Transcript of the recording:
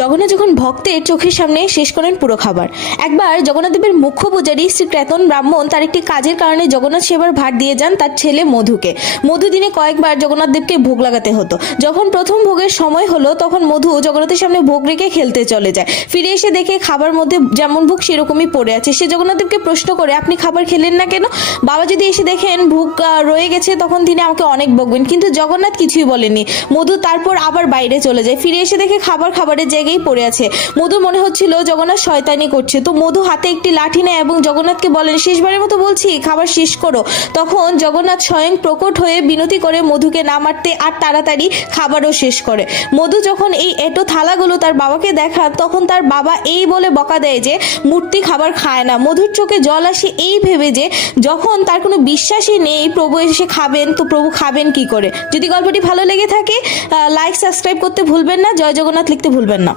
জগন্নাথ যখন ভক্তের চোখের সামনে শেষ করেন পুরো খাবার। একবার জগন্নাথ দেবের মুখ্য পূজারী শ্রী ক্রেতন ব্রাহ্মণ তার একটি কাজের কারণে জগন্নাথ সেবার ভার দিয়ে যান তার ছেলে মধুকে। মধু দিনে কয়েকবার জগন্নাথ দেবকে ভোগ লাগাতে হতো। যখন প্রথম ভোগের সময় হলো তখন মধু জগন্নাথের সামনে ভোগ রেখে খেলতে চলে যায়। ফিরে এসে দেখে খাবার মধ্যে যেমন ভোগ সেরকমই পড়ে আছে। সে জগন্নাথ দেবকে প্রশ্ন করে, আপনি খাবার খেলেন না কেন? বাবা যদি এসে দেখেন ভোগ রয়ে গেছে তখন তিনি আমাকে অনেক বকবেন। কিন্তু জগন্নাথ কিছুই বলেনি। মধু তারপর আবার বাইরে চলে যায়। ফিরে এসে দেখে খাবারের জায়গায় পড়ে আছে। মধুর মনে হচ্ছিল জগন্নাথ শয়তানি করছে। তো মধু হাতে একটি লাঠি নেয় এবং জগন্নাথকে বলেন, শেষবারের মতো বলছি খাবার শেষ করো। তখন জগন্নাথ স্বয়ং প্রকট হয়ে বিনতি করে মধুকে না মারতে আর তাড়াতাড়ি খাবারও শেষ করে। মধু যখন এই এঁটো থালাগুলো তার বাবাকে দেখান তখন তার বাবা এই বলে বকা দেয় যে মূর্তি খাবার খায় না। মধুর চোখে জল আসে এই ভেবে যে যখন তার কোনো বিশ্বাসই নেই প্রভু এসে খাবেন, তো প্রভু খাবেন কি করে। যদি গল্পটি ভালো লেগে থাকে লাইক সাবস্ক্রাইব করতে ভুলবেন না, জয় জগন্নাথ লিখতে ভুলবেন না।